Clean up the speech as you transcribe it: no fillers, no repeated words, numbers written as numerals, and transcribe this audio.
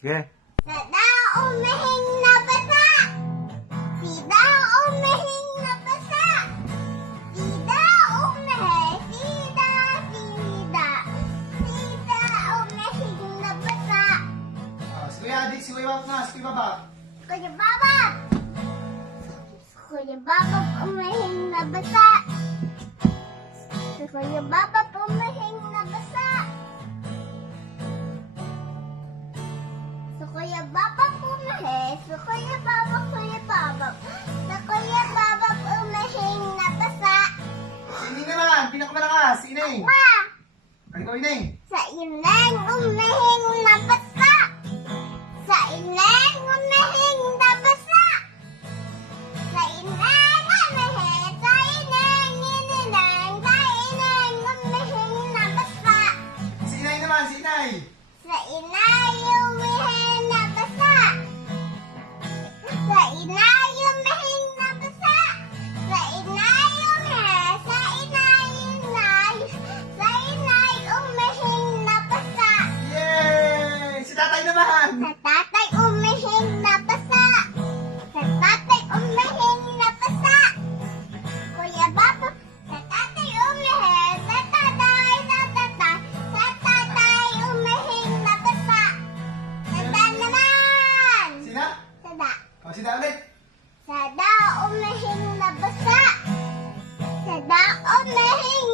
Sige. Sa daumihing na basa. Si daumihing na basa. Si daumihi. Sida. Si daumihing na basa. Si Kuya Adik, si Kuya Bab na, si Kuya Baba. Kuya Baba. Kuya Baba umihing na basa. Si Kuya Baba umihing na basa. Si Kuya Baba umihi. Si Kuya Baba. Si Kuya Baba umihing na basa. Si Ining naman, pinakamalakas, si Ining. Pa! Ay, ikaw Ining. Sa ineng umihing na basa. Sa ineng umihing na basa. Sa ineng umihi. Sa ineng inineng. Sa ineng umihing na basa. Si Inay naman, si Inay. Sa inay umihing na basa. Sa inay umihing na basa. Sa inay umihi. Sa inay. Sa inay umihing na basa. Yay! Si Tatay naman. Sa tatay umihing na basa. Sa tatay umihing na basa. Kuya Baba, sa tatay umihi. Sa tatay. Sa tatay umihing na basa. Sa da naman. Sina? Sa da. O, si Da ulit. Sa da umihing na basa. Sa da umihing